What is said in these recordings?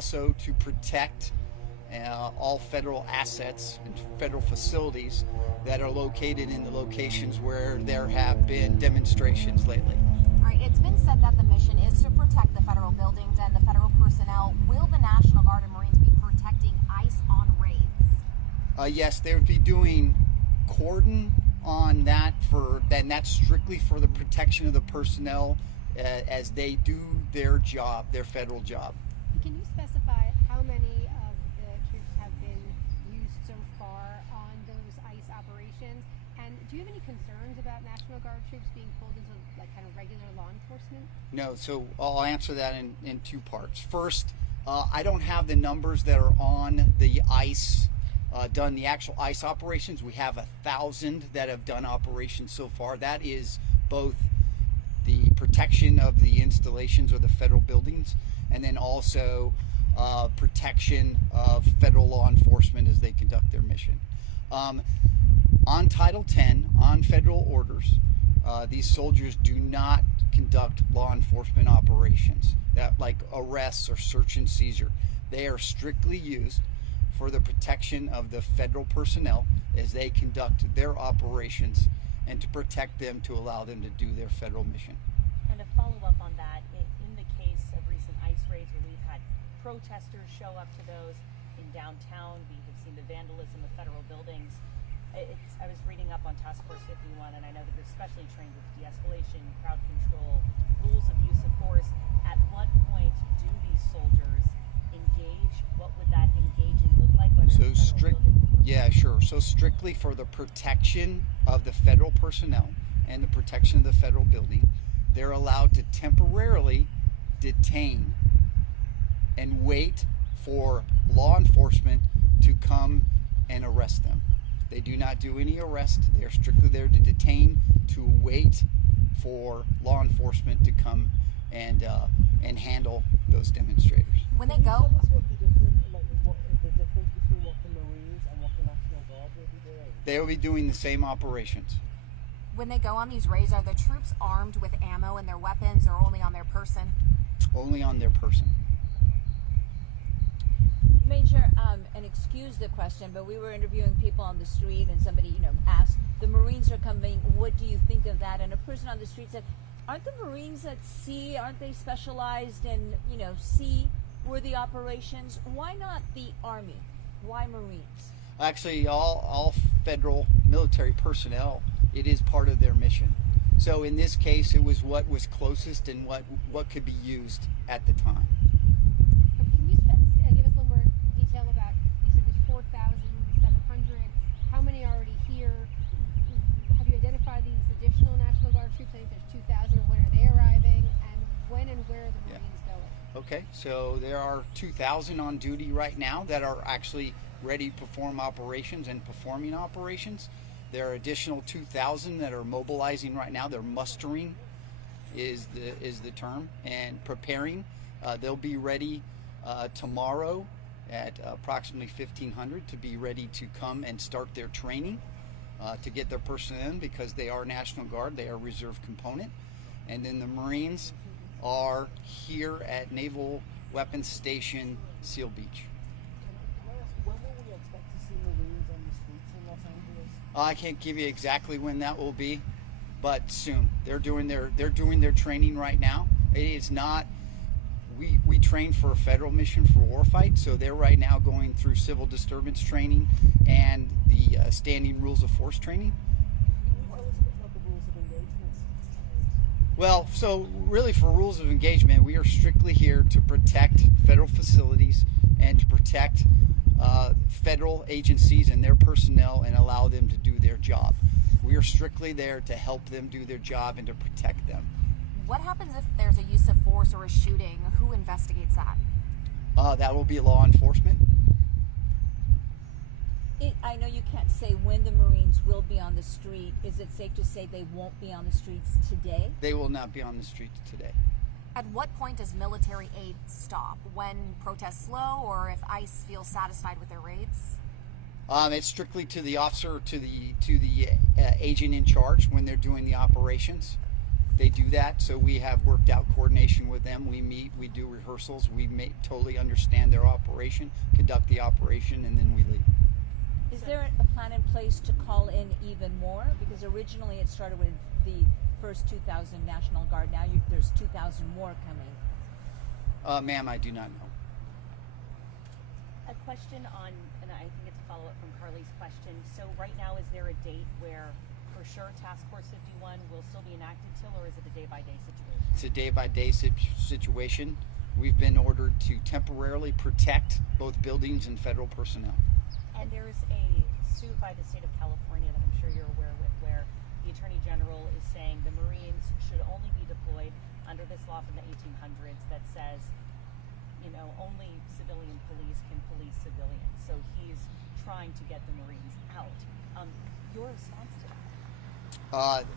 also to protect all federal assets and federal facilities that are located in the locations where there have been demonstrations lately. All right, it's been said that the mission is to protect the federal buildings and the federal personnel. Will the National Guard and Marines be protecting ICE on raids? Yes, they would be doing cordon on that and that's strictly for the protection of the personnel as they do their job, their federal job. Can you specify how many of the troops have been used so far on those ICE operations? And do you have any concerns about National Guard troops being pulled into like kind of regular law enforcement? No, so I'll answer that in two parts. First, I don't have the numbers that are on the ICE done the actual ICE operations. We have 1,000 that have done operations so far. That is both the protection of the installations or the federal buildings, and then also protection of federal law enforcement as they conduct their mission. On Title 10, on federal orders, these soldiers do not conduct law enforcement operations that like arrests or search and seizure. They are strictly used for the protection of the federal personnel as they conduct their operations and to protect them, to allow them to do their federal mission. And to follow up on that, in the case of recent ICE raids where we've had protesters show up to those in downtown, we have seen the vandalism of federal buildings. I was reading up on Task Force 51, and I know that you're specially trained with de-escalation, crowd control, rules of use of force. At what point do these soldiers engage? What would that engaging look like? Yeah, sure. So strictly for the protection of the federal personnel and the protection of the federal building, they're allowed to temporarily detain and wait for law enforcement to come and arrest them. They do not do any arrest. They're strictly there to detain, to wait for law enforcement to come and handle those demonstrators. When they go, they will be doing the same operations. when they go on these raids, are the troops armed with ammo and their weapons, or only on their person? Only on their person. Major, and excuse the question, but we were interviewing people on the street, and somebody, asked, the Marines are coming, what do you think of that? And a person on the street said, aren't the Marines at sea, aren't they specialized in, sea-worthy operations? Why not the Army? Why Marines? Actually, all federal military personnel, it is part of their mission. So in this case, it was what was closest and what could be used at the time. Can you give us a little more detail about, you said there's 4,700. How many are already here? Have you identified these additional National Guard troops? I think there's 2,000. When are they arriving? And when and where are the Marines going? Okay, so there are 2,000 on duty right now that are actually ready to perform operations and performing operations. There are additional 2,000 that are mobilizing right now. They're mustering is the term, and preparing. They'll be ready tomorrow at approximately 1,500 to be ready to come and start their training to get their personnel in, because they are National Guard, they are reserve component. And then the Marines are here at Naval Weapons Station, Seal Beach. When will we expect to see Marines on the streets in Los Angeles? I can't give you exactly when that will be, but soon. They're doing their training right now. It is not. We train for a federal mission for warfight, so they're right now going through civil disturbance training and the standing rules of force training. Can you tell us a bit about the rules of engagement? Well, so really for rules of engagement, we are strictly here to protect federal facilities and to protect federal agencies and their personnel and allow them to do their job. We are strictly there to help them do their job and to protect them. What happens if there's a use of force or a shooting? Who investigates that? That will be law enforcement. I know you can't say when the Marines will be on the street. Is it safe to say they won't be on the streets today? They will not be on the streets today. At what point does military aid stop? When protests slow, or if ICE feels satisfied with their raids? It's strictly to the officer, to the agent in charge when they're doing the operations. they do that. So we have worked out coordination with them. We meet, we do rehearsals, we totally understand their operation, conduct the operation, and then we leave. Is there a plan in place to call in even more? Because originally it started with the first 2,000 National Guard. Now there's 2,000 more coming. Ma'am, I do not know. A question on, and I think it's a follow-up from Carly's question. So right now, is there a date where for sure Task Force 51 will still be enacted till, or is it a day-by-day situation? It's a day-by-day situation. We've been ordered to temporarily protect both buildings and federal personnel. And there's a suit by the state of California that I'm sure you're aware with, where the Attorney General is saying the Marines should only be deployed under this law from the 1800s that says, you know, only civilian police can police civilians. So he's trying to get the Marines out. Your response to that?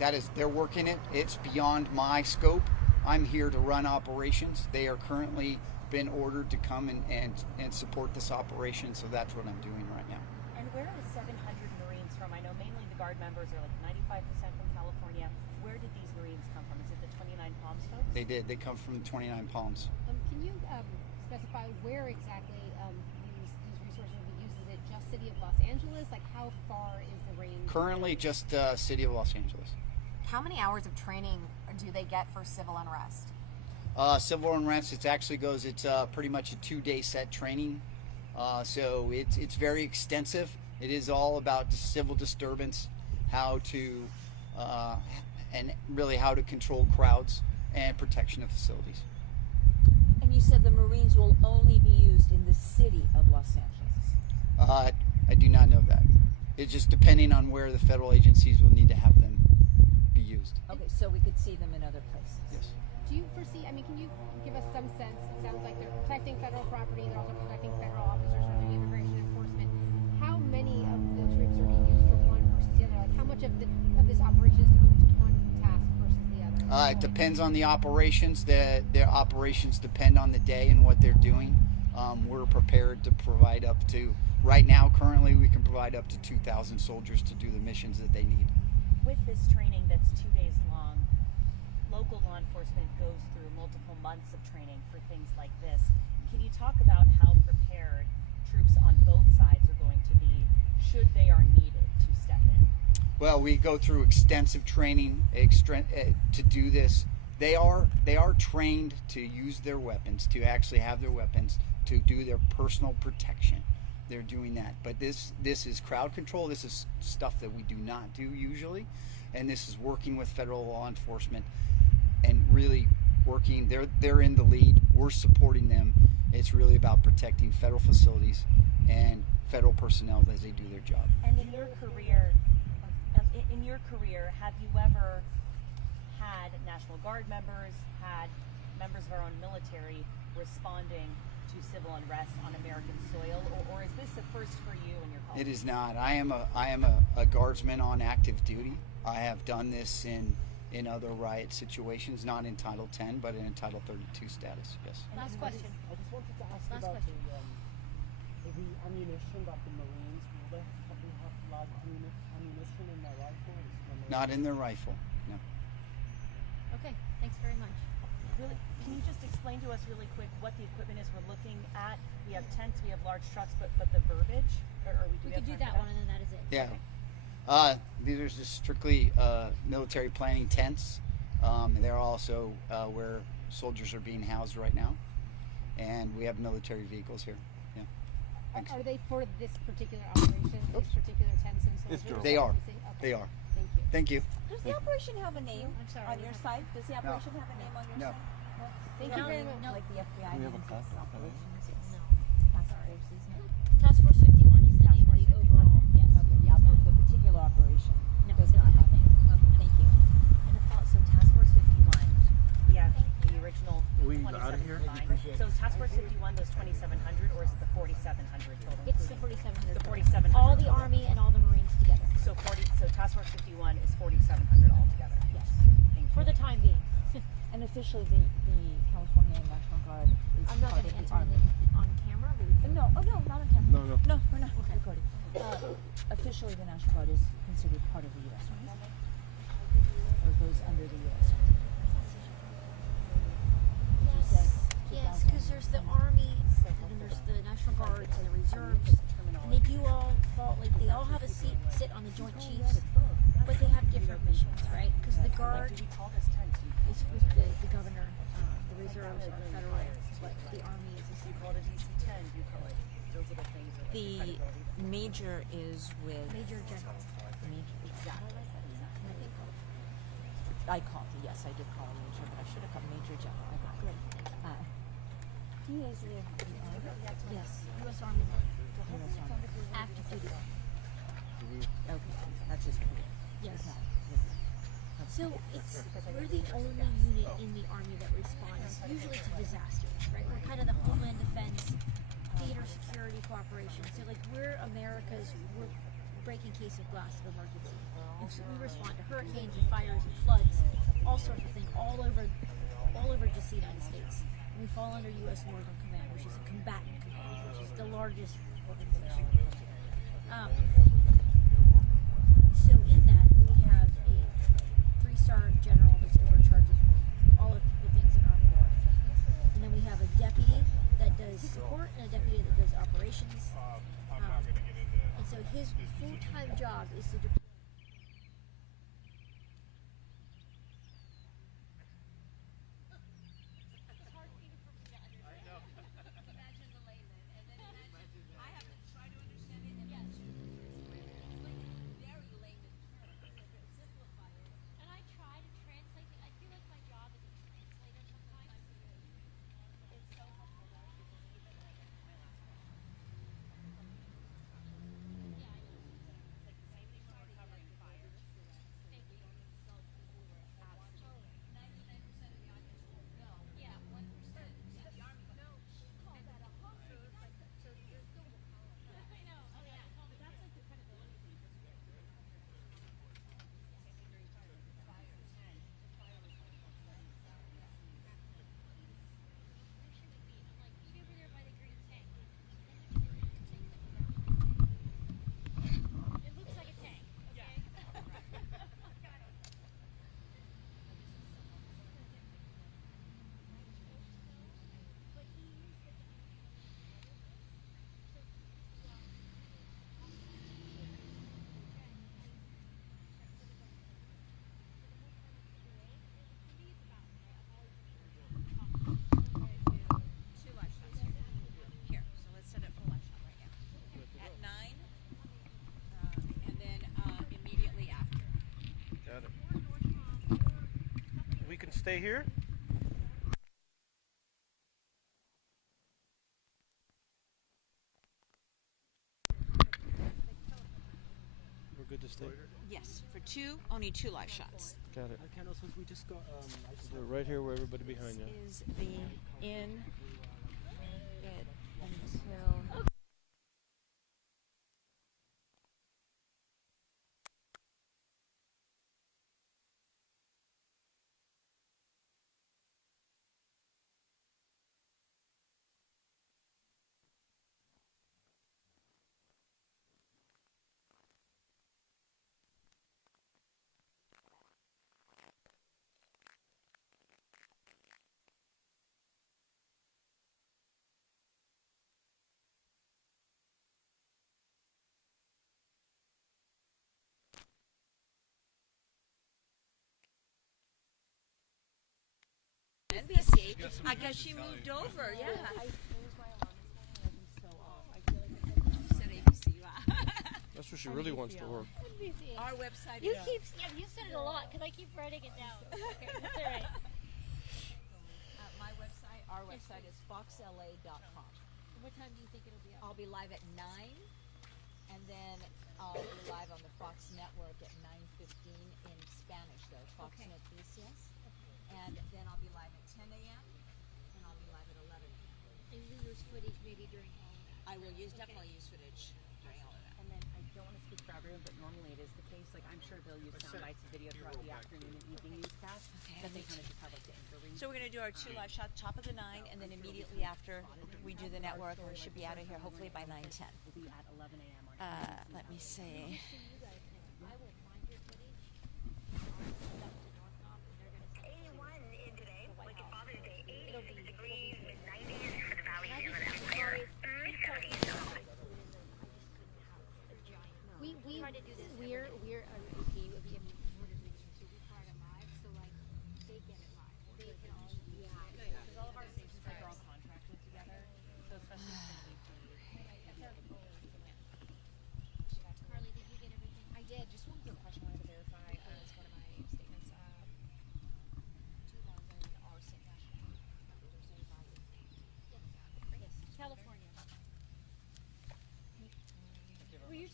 That is, they're working it. It's beyond my scope. I'm here to run operations. They are currently been ordered to come and support this operation, so that's what I'm doing right now. And where are the 700 Marines from? I know mainly the Guard members are like 95% from California. Where did these Marines come from? Is it the 29 Palms folks? They did. They come from 29 Palms. Can you specify where exactly these resources will be used? Is it just City of Los Angeles? Like, how far is the range? Currently, just City of Los Angeles. How many hours of training do they get for civil unrest? Civil unrest, it's pretty much a 2-day set training. So it's very extensive. It is all about the civil disturbance, how to, and really how to control crowds and protection of facilities. And you said the Marines will only be used in the city of Los Angeles. I do not know that. It's just depending on where the federal agencies will need to have them be used. Okay, so we could see them in other places. Yes. Do you foresee, can you give us some sense? It sounds like they're protecting federal property, they're also protecting federal officers from the immigration enforcement. How many of the troops are being used for one versus the other? Like, how much of this operation is devoted to one task versus the other? It depends on the operations. Their operations depend on the day and what they're doing. We're prepared to provide up to, right now, currently, we can provide up to 2,000 soldiers to do the missions that they need. With this training that's 2 days long, local law enforcement goes through multiple months of training for things like this. Can you talk about how prepared troops on both sides are going to be should they are needed to step in? Well, we go through extensive training to do this. They are trained to use their weapons, to actually have their weapons, to do their personal protection. They're doing that. But this is crowd control. This is stuff that we do not do usually. And this is working with federal law enforcement and really working. They're in the lead. We're supporting them. It's really about protecting federal facilities and federal personnel as they do their job. And in your career, have you ever had National Guard members, had members of our own military responding to civil unrest on American soil, or is this a first for you and your colleagues? It is not. I am a guardsman on active duty. I have done this in other riot situations, not in Title 10, but in Title 32 status. Yes. Last question. I just wanted to ask Last about question. the ammunition that the Marines will have large ammunition in their rifles. Not in their rifle. No. Okay, thanks very much. Really, can you just explain to us really quick what the equipment is we're looking at? We have tents, we have large trucks, but the verbiage, We could do that one, and then that is it. Yeah. These are just strictly military planning tents. They're also where soldiers are being housed right now, and we have military vehicles here. Yeah. Thanks. Are they for this particular operation, these particular tents and soldiers? They are. Okay. They are. Thank you. Thank you. Does the operation have a name I'm sorry, on your site? Does the operation have a name on your No. site? Thank you very much. Like the FBI We have a names class its like that, right? operations? No. Task forces, no? Task Force 51 is the name of the overall. Yes. Okay, yeah, but the particular operation No, does it not have a name. Okay, thank you. And so Task Force 51, we have the original we outta here? 27 So is Task Force 51 those 2,700, or is it the 4,700 total? It's the including- 4,700. The 4,700. All the total. Army and all the Marines together. So Task Force 51 is 4,700 altogether. Yes. Thank For you. the time being. And officially, the California National Guard is I'm not part going of to the answer Army. anything on camera. But we can- No, no, not on camera. No. No, we're not recording. Officially, the National Guard is considered part of the U.S. Army. or goes under the U.S. Yes, because there's the Army, and then there's the National Guards and the Reserves, and they do all fall, like, they all have a seat, sit on the Joint Chiefs, but they have different missions, right? Because the Guard is with the governor, the Reserves are federal, but the Army is a secret. The major is with Major General. Major. Exactly. I called it. Yes, I did call him major, but I should have called Major General. I got it. He is with the Army. Yes, U.S. Army. U.S. Army. Active duty. Okay, that's his career. Yes. It's not- So we're the only unit in the Army that responds usually to disasters, right? We're kind of the Homeland Defense, theater security cooperation. So like we're breaking case of glass of emergency. And so we respond to hurricanes and fires and floods, all sorts of things, all over just the United States. And we fall under U.S. Northern Command, which is a combatant command, which is the largest organization. So in that we have a 3-star general that's overcharged of all of the things in Army North. And then we have a deputy that does support and a deputy that does operations. And so his full-time job is to deploy. And I try to translate it. I feel like my job is a translator sometimes. It's so helpful though because even like my last one. Yeah, I know. It's like the same thing when we're covering fires. Thank you. Don't insult people who are absolutely 99% of the audience will know. Yeah, 1%. Yeah, the army knows. Call that a hustle. So there's still the power. I know. Oh yeah. But that's like the credibility thing. It looks like a tank, okay? But he used the Two live shots here. Here, so let's set it for live shot right now. At 9, and then immediately after. Got it. We can stay here? We're good to stay? Yes, for only two live shots. Got it. Kendall, since we just got So right here where everybody behind you. Is the in it until NBC. I guess she moved over. Yeah. I changed my alarm this morning and I've been so off. I feel like it's like She said ABC. Wow. That's where she really wants to work. Our website. You keep, yeah, you said it a lot because I keep writing it down. Okay, that's all right. My website. Our website is foxla.com. What time do you think it'll be up? I'll be live at 9, and then I'll be live on the Fox Network at 9:15 in Spanish, though. Fox Okay. Noticias. And then I'll be live at 10 a.m. and I'll be live at 11 a.m. And you use footage maybe during all of that. I will definitely use footage during all of that. And then I don't want to speak for everyone, but normally it is the case. Like I'm sure they'll use sound bites of video throughout the afternoon and evening newscast. But they kind of just have like the anchor ring. So we're going to do our 2 live shots, top of the 9, and then immediately after we do the network, we should be out of here hopefully by 9:10. Will be at 11 a.m. on Let me see. I will find your footage.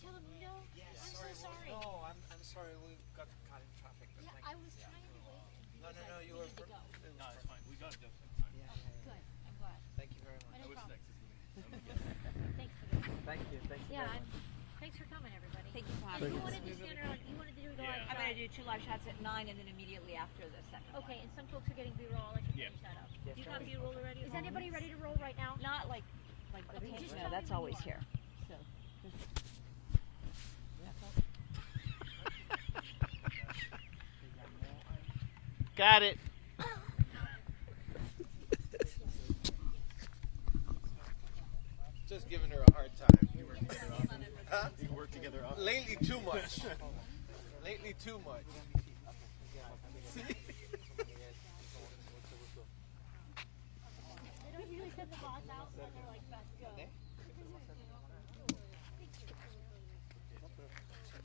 tell them no? I'm so sorry. No, I'm sorry. We got caught in traffic. But Yeah, I was trying to wait. And he was like, you we were. need to go. No, it's fine. We got just. Good. I'm glad. Thank you very much. No problem. Thanks for this. Thank you. Thank you. Yeah, very and much. thanks for coming, everybody. Thank you for And having you us. wanted to stand around. You wanted to do the live I'm shot. gonna do 2 live shots at 9 and then immediately after the second one. Okay, and some folks are getting B-roll. I'll let you finish that up. Yes, You sir. got B-roll already? Is anybody ready to roll right now? Not like the Okay, just no, tell me that's when always you are. here. So just Got it. Just giving her a hard time. Huh? You work together. Lately, too much. Lately, too much.